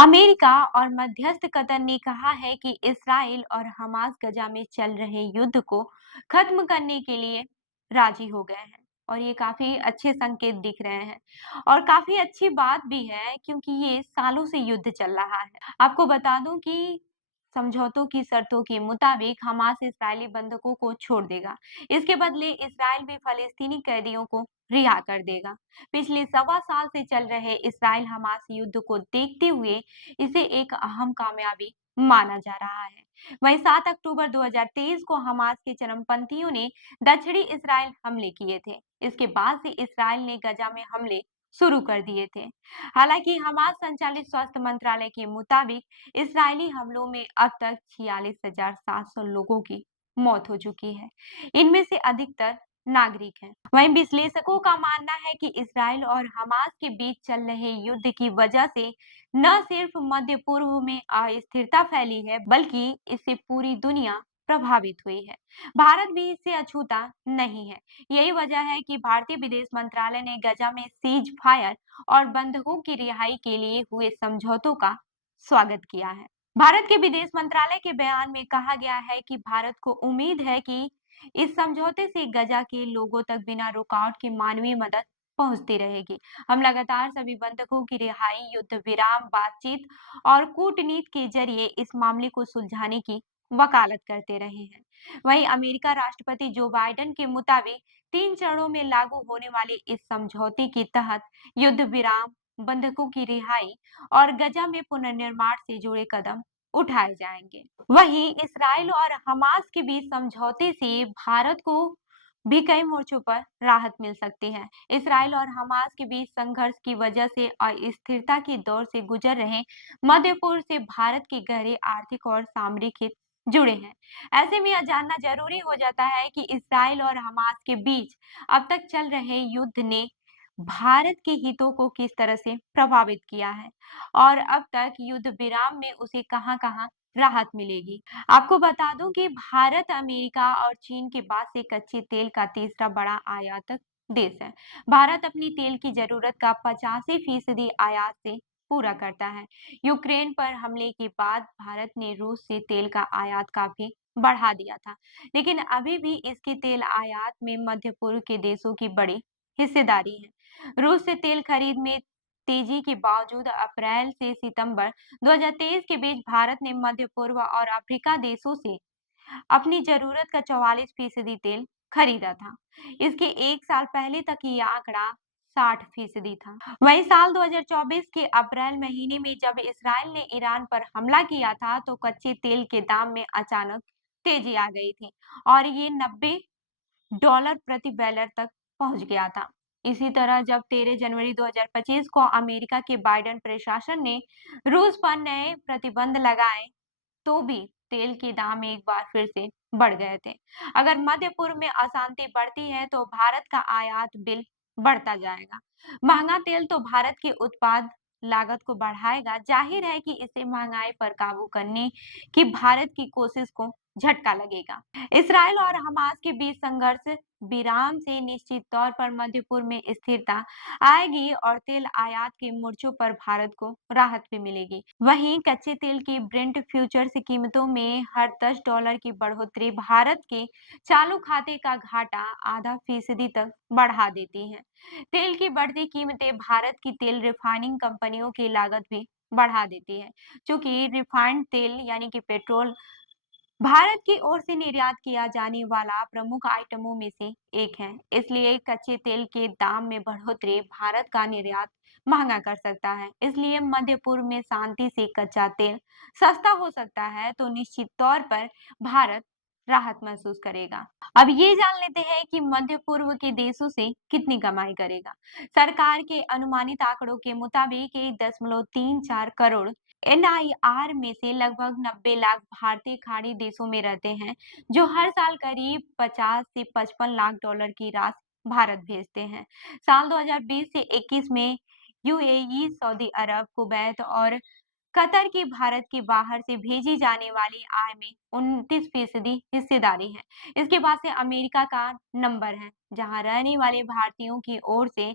America और मध्यस्थ Qatar ने कहा है कि इसराइल और हमास गजा में चल रहे युद्ध को खत्म करने के लिए राजी हो गए हैं और ये काफी अच्छे संकेत दिख रहे हैं और काफी अच्छी बात भी है क्योंकि ये सालों से युद्ध चल रहा है। आपको बता दूं कि समझौतों की शर्तों के मुताबिक हमास इस्राएली बंधकों को छोड़ देगा। इसके बदले इसराइल भी फलस्तीनी कैदियों को रिहा कर देगा। पिछले सवा साल से चल रहे इसराइल हमास युद्ध को देखते हुए इसे एक अहम कामयाबी माना जा रहा है। वहीं 7 अक्टूबर 2023 को हमास के चरमपंथियों ने दक्षिणी इसराइल हमले किए थे। इसके बाद से इसराइल ने गजा में हमले शुरू कर दिए थे। हालांकि हमास संचालित स्वास्थ्य मंत्रालय के मुताबिक इस्राएली हमलों में अब तक 46,700 लोगों की मौत हो चुकी है। इनमें से अधिकतर नागरिक हैं। वहीं विश्लेषकों का मानना है कि इसराइल और हमास के बीच चल रहे युद्ध की वजह से न सिर्फ मध्य पूर्व में अस्थिरता फैली है, बल्कि इससे पूरी दुनिया प्रभावित हुई है। भारत भी इससे अछूता नहीं है। यही वजह है कि भारतीय विदेश मंत्रालय ने गजा में सीज फायर और बंधकों की रिहाई के लिए हुए समझौतों का स्वागत किया है। भारत के विदेश मंत्रालय के बयान में कहा गया है कि भारत को उम्मीद है कि इस समझौते से गजा के लोगों तक बिना रुकावट के मानवीय मदद पहुंचती रहेगी। हम लगातार सभी बंधकों की रिहाई, युद्ध विराम, बातचीत और कूटनीति के जरिए इस मामले को सुलझाने की वकालत करते रहे हैं। वहीं अमेरिका राष्ट्रपति जो बाइडेन के मुताबिक 3 चरणों में लागू होने वाले इस समझौते के तहत युद्ध विराम, बंधकों की रिहाई और गजा में पुनर्निर्माण से जुड़े कदम उठाए जाएंगे। वहीं इसराइल और हमास के बीच समझौते से भारत को भी कई मोर्चों पर राहत मिल सकती है। इसराइल और हमास के बीच संघर्ष की वजह से अस्थिरता के दौर से गुजर रहे मध्य पूर्व से भारत के गहरे आर्थिक और सामरिक हित जुड़े हैं। ऐसे में यह जानना जरूरी हो जाता है कि इसराइल और हमास के बीच अब तक चल रहे युद्ध ने भारत के हितों को किस तरह से प्रभावित किया है और अब तक युद्ध विराम में उसे कहां-कहां राहत मिलेगी। आपको बता दूं कि भारत अमेरिका और चीन के बाद से कच्चे तेल का तीसरा बड़ा आयातक देश है। भारत अपनी तेल की जरूरत का 85% आयात से पूरा करता है। यूक्रेन पर हमले के बाद भारत ने रूस से तेल का आयात काफी बढ़ा दिया था, लेकिन अभी भी इसके तेल आयात में मध्य पूर्व के देशों की बड़ी हिस्सेदारी है। रूस से तेल खरीद में तेजी के बावजूद अप्रैल से सितंबर 2023 के बीच भारत ने मध्य पूर्व और अफ्रीका देशों से अपनी जरूरत का 44% तेल खरीदा था। इसके एक साल पहले तक ये आंकड़ा 60% था। वहीं साल 2024 के अप्रैल महीने में जब इसराइल ने ईरान पर हमला किया था, तो कच्चे तेल के दाम में अचानक तेजी आ गई थी और ये $90 प्रति बैरल तक पहुंच गया था। इसी तरह जब 13 जनवरी 2025 को अमेरिका के बाइडेन प्रशासन ने रूस पर नए प्रतिबंध लगाए, तो भी तेल के दाम एक बार फिर से बढ़ गए थे। अगर मध्य पूर्व में अशांति बढ़ती है तो भारत का आयात बिल बढ़ता जाएगा। महंगा तेल तो भारत के उत्पाद लागत को बढ़ाएगा। जाहिर है कि इससे महंगाई पर काबू करने की भारत की कोशिश को झटका लगेगा। इसराइल और हमास के बीच संघर्ष विराम से निश्चित तौर पर मध्य पूर्व में स्थिरता आएगी और तेल आयात के मोर्चों पर भारत को राहत भी मिलेगी। वहीं कच्चे तेल की ब्रेंट फ्यूचर्स कीमतों में हर $10 की बढ़ोतरी भारत के चालू खाते का घाटा आधा फीसदी तक बढ़ा देती है। तेल की बढ़ती कीमतें भारत की तेल रिफाइनिंग कंपनियों की लागत भी बढ़ा देती है। चूंकि रिफाइंड तेल यानी कि पेट्रोल भारत की ओर से निर्यात किया जाने वाला प्रमुख आइटमों में से एक है, इसलिए कच्चे तेल के दाम में बढ़ोतरी भारत का निर्यात महंगा कर सकता है। इसलिए मध्य पूर्व में शांति से कच्चा तेल सस्ता हो सकता है, तो निश्चित तौर पर भारत राहत महसूस करेगा। अब ये जान लेते हैं कि मध्य पूर्व के देशों से कितनी कमाई करेगा। सरकार के अनुमानित आंकड़ों के मुताबिक 1.34 करोड़ एनआईआर में से लगभग 90 लाख भारतीय खाड़ी देशों में रहते हैं, जो हर साल करीब 50 से $55 लाख की राशि भारत भेजते हैं। साल 2020 से 21 में यूएई, सऊदी अरब, कुवैत और कतर की भारत के बाहर से भेजी जाने वाली आय में 29% हिस्सेदारी है। इसके बाद से अमेरिका का नंबर है, जहां रहने वाले भारतीयों की ओर से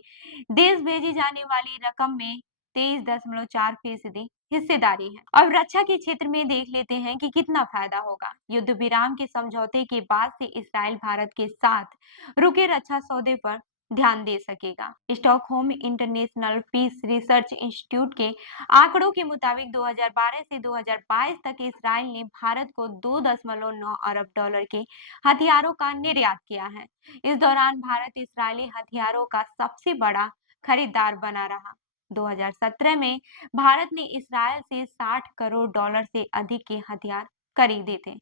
देश भेजी जाने वाली रकम में 23.4% हिस्सेदारी है। अब रक्षा के क्षेत्र में देख लेते हैं कि कितना फायदा होगा। युद्ध विराम के समझौते के बाद से इसराइल भारत के साथ रुके रक्षा सौदे पर ध्यान दे सकेगा। Stockholm International Peace Research Institute के आंकड़ों के मुताबिक 2012 से 2022 तक इसराइल ने भारत को 2.9 अरब डॉलर के हथियारों का निर्यात किया है। इस दौरान भारत इसराइली हथियारों का सबसे बड़ा खरीदार बना रहा। 2017 में भारत ने इसराइल से 60 करोड़ डॉलर से अधिक के हथियार खरीदे थे।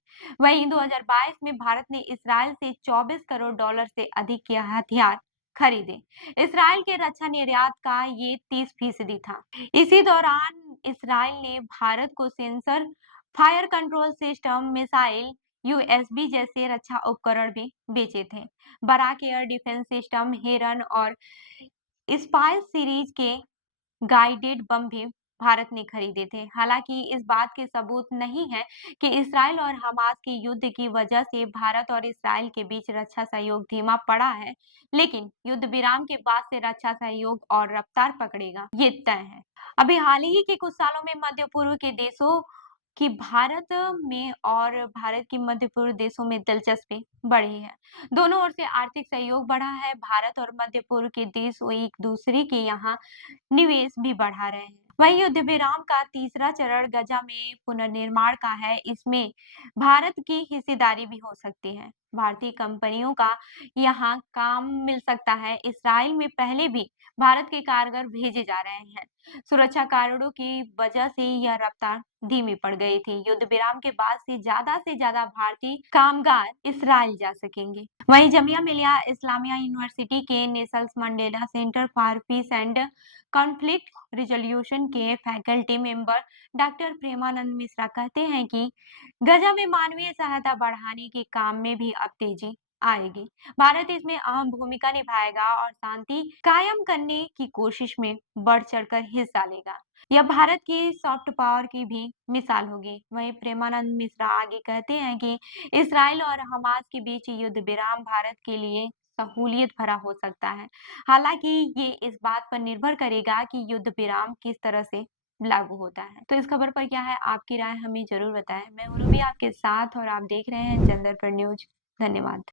वहीं 2022 में भारत ने इसराइल से 24 करोड़ डॉलर से अधिक के हथियार खरीदे। इसराइल के रक्षा निर्यात का ये 30% था। इसी दौरान इसराइल ने भारत को sensor, fire control system, missile, USB जैसे रक्षा उपकरण भी बेचे थे। बराक एयर डिफेंस सिस्टम, हेरन और स्पाइस सीरीज के गाइडेड बम भी भारत ने खरीदे थे। हालांकि इस बात के सबूत नहीं है कि इसराइल और हमास के युद्ध की वजह से भारत और इसराइल के बीच रक्षा सहयोग धीमा पड़ा है, लेकिन युद्ध विराम के बाद से रक्षा सहयोग और रफ्तार पकड़ेगा, ये तय है। अभी हाल ही के कुछ सालों में मध्य पूर्व के देशों की भारत की मध्य पूर्व देशों में दिलचस्पी बढ़ी है। दोनों ओर से आर्थिक सहयोग बढ़ा है। भारत और मध्य पूर्व के देश एक दूसरे के यहाँ निवेश भी बढ़ा रहे हैं। वही युद्ध विराम का तीसरा चरण गजा में पुनर्निर्माण का है। इसमें भारत की हिस्सेदारी भी हो सकती है। भारतीय कंपनियों का यहाँ काम मिल सकता है। इसराइल में पहले भी भारत के कारगर भेजे जा रहे हैं। सुरक्षा कारणों की वजह से यह रफ्तार धीमी पड़ गई थी। युद्ध विराम के बाद से ज्यादा भारतीय कामगार इसराइल जा सकेंगे। वहीं जमिया मिलिया इस्लामिया यूनिवर्सिटी के Nelson Mandela centre for peace and conflict resolution के faculty member doctor Premanand Mishra कहते हैं कि गजा में मानवीय सहायता बढ़ाने के काम में भी अब तेजी आएगी। भारत इसमें अहम भूमिका निभाएगा और शांति कायम करने की कोशिश में बढ़ चढ़कर हिस्सा लेगा। यह भारत की सॉफ्ट पावर की भी मिसाल होगी। वहीं प्रेमानंद मिश्रा आगे कहते हैं कि इसराइल और हमास के बीच युद्ध विराम भारत के लिए सहूलियत भरा हो सकता है। हालांकि ये इस बात पर निर्भर करेगा कि युद्ध विराम किस तरह से लागू होता है। तो इस खबर पर क्या है आपकी राय, हमें जरूर बताएं। मैं हूं रूबी आपके साथ और आप देख रहे हैं जनदर पर न्यूज। धन्यवाद।